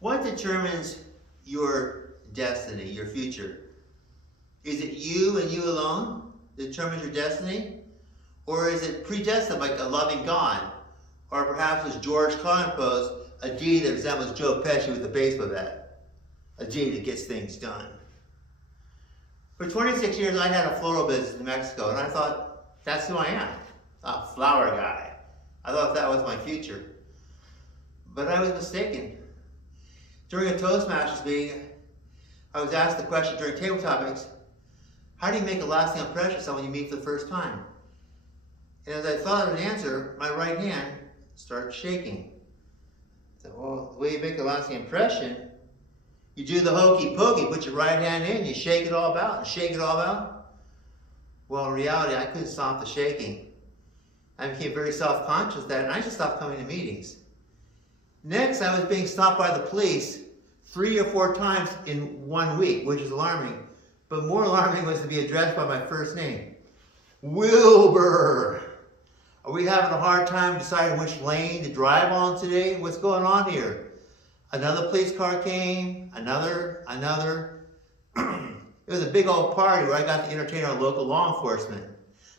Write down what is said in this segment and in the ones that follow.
What determines your destiny, your future? Is it you and you alone that determines your destiny? Or is it predestined like a loving God? Or perhaps as George Carlin posed, a deity that resembles Joe Pesci with a baseball bat. A deity that gets things done. For 26 years I had a floral business in New Mexico, and I thought, that's who I am. A flower guy. I thought that was my future. But I was mistaken. During a Toastmasters meeting, I was asked the question during table topics, how do you make a lasting impression on someone you meet for the first time? And as I thought of an answer, my right hand started shaking. I said, well, the way you make a lasting impression, you do the hokey pokey, put your right hand in, you shake it all about, and shake it all out. Well, in reality, I couldn't stop the shaking. I became very self-conscious of that, and I just stopped coming to meetings. Next, I was being stopped by the police 3 or 4 times in 1 week, which is alarming. But more alarming was to be addressed by my first name. Wilbur! Are we having a hard time deciding which lane to drive on today? What's going on here? Another police car came, another. It was a big old party where I got to entertain our local law enforcement.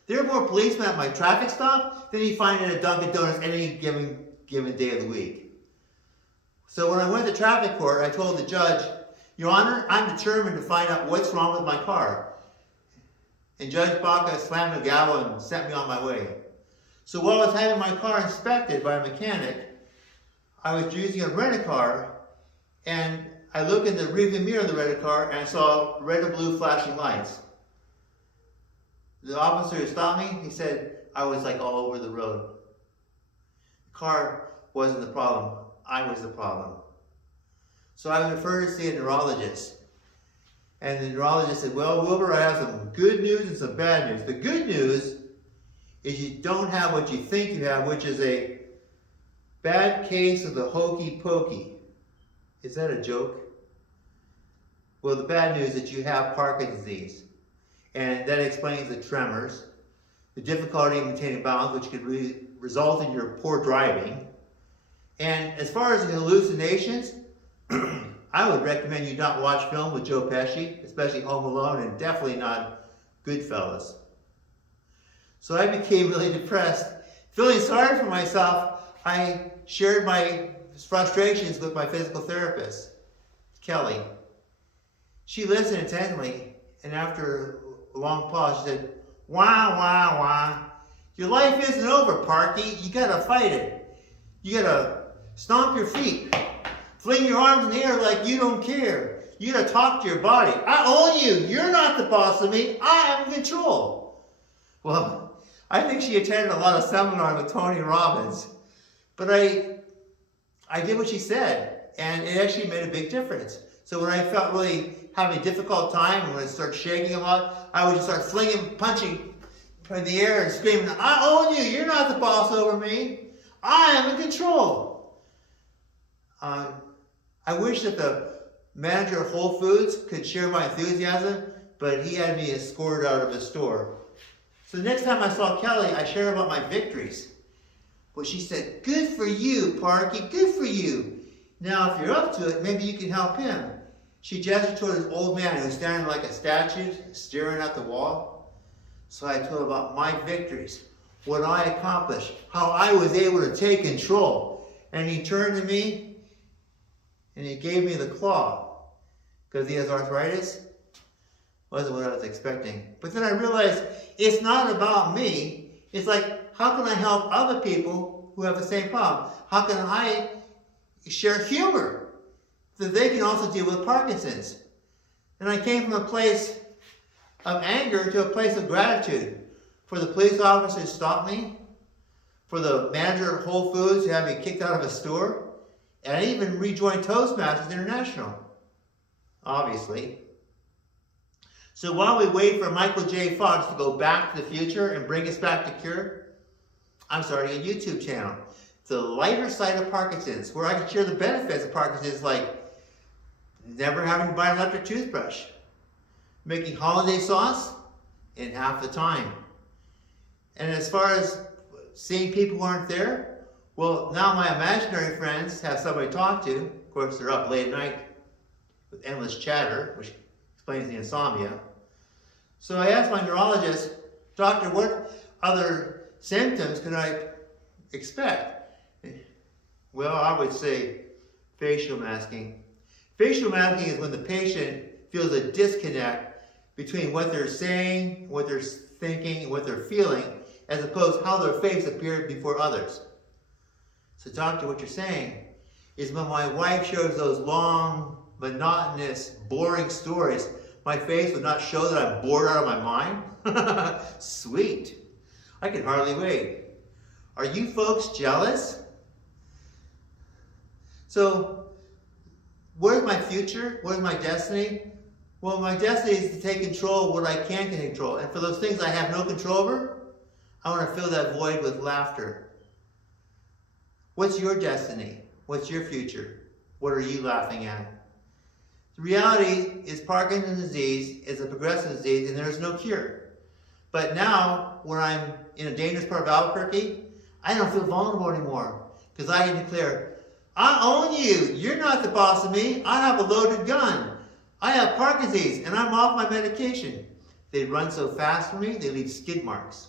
There were more policemen at my traffic stop than you find in a Dunkin' Donuts any given day of the week. So when I went to traffic court, I told the judge, Your Honor, I'm determined to find out what's wrong with my car. And Judge Baca slammed the gavel and sent me on my way. So while I was having my car inspected by a mechanic, I was using a rent-a-car, and I looked in the rearview mirror of the rent-a-car and I saw red and blue flashing lights. The officer who stopped me, he said I was like all over the road. The car wasn't the problem. I was the problem. So I was referred to see a neurologist. And the neurologist said, well, Wilbur, I have some good news and some bad news. The good news is you don't have what you think you have, which is a bad case of the hokey pokey. Is that a joke? Well, the bad news is that you have Parkinson's disease. And that explains the tremors, the difficulty in maintaining balance, which could result in your poor driving. And as far as the hallucinations, I would recommend you not watch film with Joe Pesci, especially Home Alone, and definitely not Goodfellas. So I became really depressed. Feeling sorry for myself, I shared my frustrations with my physical therapist, Kelly. She listened intently, and after a long pause, she said, wah. Your life isn't over, Parky. You gotta fight it. You gotta stomp your feet. Fling your arms in the air like you don't care. You gotta talk to your body. I own you. You're not the boss of me. I am in control. Well, I think she attended a lot of seminars with Tony Robbins. But I did what she said, and it actually made a big difference. So when I felt really having a difficult time, and when I started shaking a lot, I would just start flinging, punching in the air and screaming, I own you. You're not the boss over me. I am in control. I wish that the manager of Whole Foods could share my enthusiasm, but he had me escorted out of his store. So the next time I saw Kelly, I shared about my victories. Well, she said, good for you, Parky, good for you. Now, if you're up to it, maybe you can help him. She gestured toward this old man who was standing like a statue, staring at the wall. So I told her about my victories, what I accomplished, how I was able to take control. And he turned to me, and he gave me the claw, because he has arthritis. Wasn't what I was expecting. But then I realized it's not about me. It's like, how can I help other people who have the same problem? How can I share humor so that they can also deal with Parkinson's? And I came from a place of anger to a place of gratitude for the police officer who stopped me, for the manager of Whole Foods who had me kicked out of a store, and I even rejoined Toastmasters International, obviously. So while we wait for Michael J. Fox to go back to the future and bring us back to cure, I'm starting a YouTube channel, The Lighter Side of Parkinson's, where I can share the benefits of Parkinson's, like never having to buy an electric toothbrush, making holiday sauce in half the time. And as far as seeing people who aren't there, well, now my imaginary friends have somebody to talk to. Of course, they're up late at night with endless chatter, which explains the insomnia. So I asked my neurologist, doctor, what other symptoms can I expect? Well, I would say facial masking. Facial masking is when the patient feels a disconnect between what they're saying, what they're thinking, what they're feeling, as opposed to how their face appeared before others. So doctor, what you're saying is when my wife shows those long, monotonous, boring stories, my face would not show that I'm bored out of my mind? Sweet. I can hardly wait. Are you folks jealous? So, where's my future? Where's my destiny? Well, my destiny is to take control of what I can control. And for those things I have no control over, I want to fill that void with laughter. What's your destiny? What's your future? What are you laughing at? The reality is Parkinson's disease is a progressive disease and there's no cure. But now, when I'm in a dangerous part of Albuquerque, I don't feel vulnerable anymore. Because I can declare, I own you. You're not the boss of me. I have a loaded gun. I have Parkinson's disease and I'm off my medication. They run so fast for me, they leave skid marks.